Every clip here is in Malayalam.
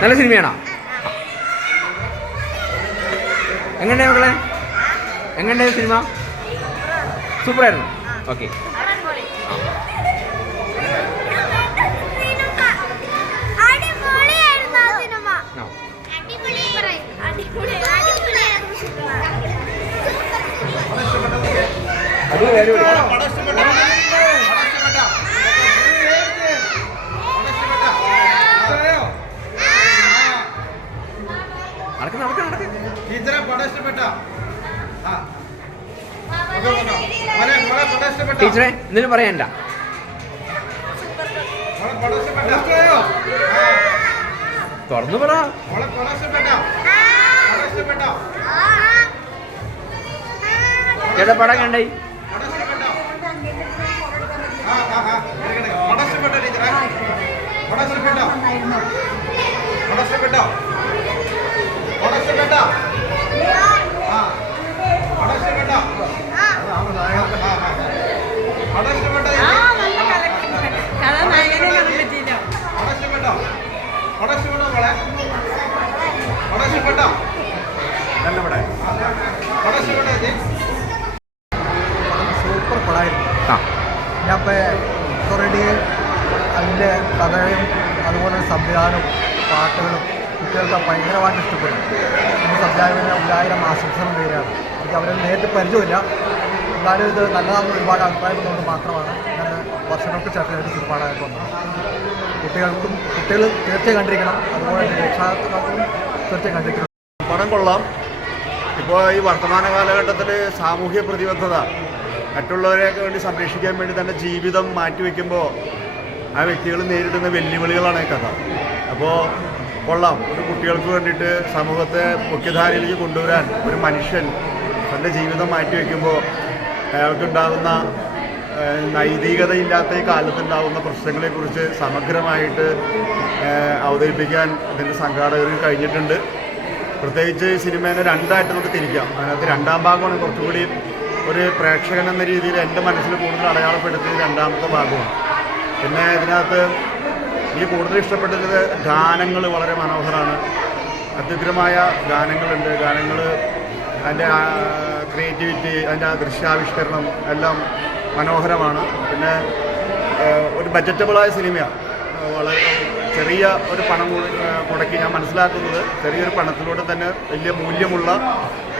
നല്ല സിനിമയാണോ? എങ്ങനെയാ മക്കളെ? എങ്ങനെയാ സിനിമ? സൂപ്പറായിരുന്നു. ഓക്കെ. ടീച്ചറെ എന്തെങ്കിലും പറയണ്ട. തുറന്നു പറ. ചേട്ടാ പടം കണ്ടായി? സൂപ്പർ പടമായിരുന്നു. ഞാൻ ഓൾറെഡി അതിൻ്റെ കഥയും അതുപോലെ സംവിധാനവും പാട്ടുകളും കുട്ടികൾക്ക് ഭയങ്കരമായിട്ട് ഇഷ്ടപ്പെടും. എൻ്റെ സംവിധായകന് 1000 ആശംസകൾ നേരെയാണ്. എനിക്ക് അവരെ നേരിട്ട് പരിചയമില്ല, എന്നാലും ഇത് നല്ലതാണെന്ന് ഒരുപാട് അഭിപ്രായപ്പെടുന്നത് മാത്രമാണ് ഞാൻ വർഷങ്ങൾക്ക് ശേഷം സിനിമയായിട്ട് വന്നത്. കുട്ടികൾ തീർച്ചയായും കണ്ടിരിക്കണം, അതുപോലെ രക്ഷാകർത്താക്കളും തീർച്ചയായും കണ്ടിരിക്കണം. പടം കൊള്ളാം. ഇപ്പോൾ ഈ വർത്തമാന കാലഘട്ടത്തിൽ സാമൂഹ്യ പ്രതിബദ്ധത, മറ്റുള്ളവരെയൊക്കെ വേണ്ടി സംരക്ഷിക്കാൻ വേണ്ടി തൻ്റെ ജീവിതം മാറ്റിവെക്കുമ്പോൾ ആ വ്യക്തികൾ നേരിടുന്ന വെല്ലുവിളികളാണ് ഈ കഥ. അപ്പോൾ കൊള്ളാം. ഒരു കുട്ടികൾക്ക് വേണ്ടിയിട്ട് സമൂഹത്തെ മുഖ്യധാരയിലേക്ക് കൊണ്ടുവരാൻ ഒരു മനുഷ്യൻ തൻ്റെ ജീവിതം മാറ്റിവെക്കുമ്പോൾ അയാൾക്കുണ്ടാകുന്ന നൈതികതയില്ലാത്ത ഈ കാലത്തുണ്ടാകുന്ന പ്രശ്നങ്ങളെക്കുറിച്ച് സമഗ്രമായിട്ട് അവതരിപ്പിക്കാൻ ഇതിൻ്റെ സംഘാടകർക്ക് കഴിഞ്ഞിട്ടുണ്ട്. പ്രത്യേകിച്ച് സിനിമേനെ രണ്ടായിട്ട് നമുക്ക് തിരിക്കാം. അതിനകത്ത് രണ്ടാം ഭാഗമാണ് കുറച്ചുകൂടി ഒരു പ്രേക്ഷകൻ എന്ന രീതിയിൽ എൻ്റെ മനസ്സിൽ കൂടുതൽ അടയാളപ്പെടുത്തിയത് രണ്ടാമത്തെ ഭാഗമാണ്. പിന്നെ ഇതിനകത്ത് എനിക്ക് കൂടുതൽ ഇഷ്ടപ്പെട്ടത് ഗാനങ്ങൾ വളരെ മനോഹരമാണ്. അത്യുഗ്രമായ ഗാനങ്ങളുണ്ട്. ഗാനങ്ങൾ അതിൻ്റെ ക്രിയേറ്റിവിറ്റി, അതിൻ്റെ ദൃശ്യാവിഷ്കരണം എല്ലാം മനോഹരമാണ്. പിന്നെ ഒരു ബഡ്ജറ്റബിളായ സിനിമയാണ്. വളരെ ചെറിയ ഒരു പണം മുടക്കി, ഞാൻ മനസ്സിലാക്കുന്നത് ചെറിയൊരു പണത്തിലൂടെ തന്നെ വലിയ മൂല്യമുള്ള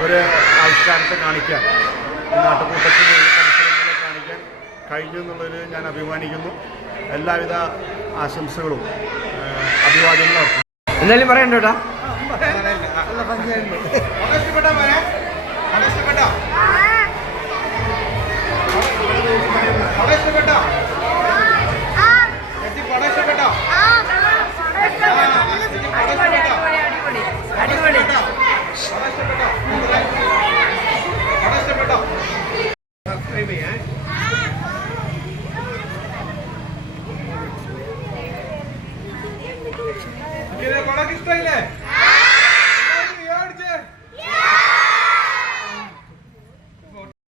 ഒരു ആവിഷ്കാരത്തെ കാണിക്കാൻ, നാട്ടുകൂട്ടത്തിൽ പരിസരങ്ങളെ കാണിക്കാൻ കഴിഞ്ഞു എന്നുള്ളതിൽ ഞാൻ അഭിമാനിക്കുന്നു. എല്ലാവിധ ആശംസകളും അഭിവാദ്യങ്ങളും. എന്തായാലും പറയണ്ട കേട്ടാ. ഇഷ്ടപ്പെട്ടോ?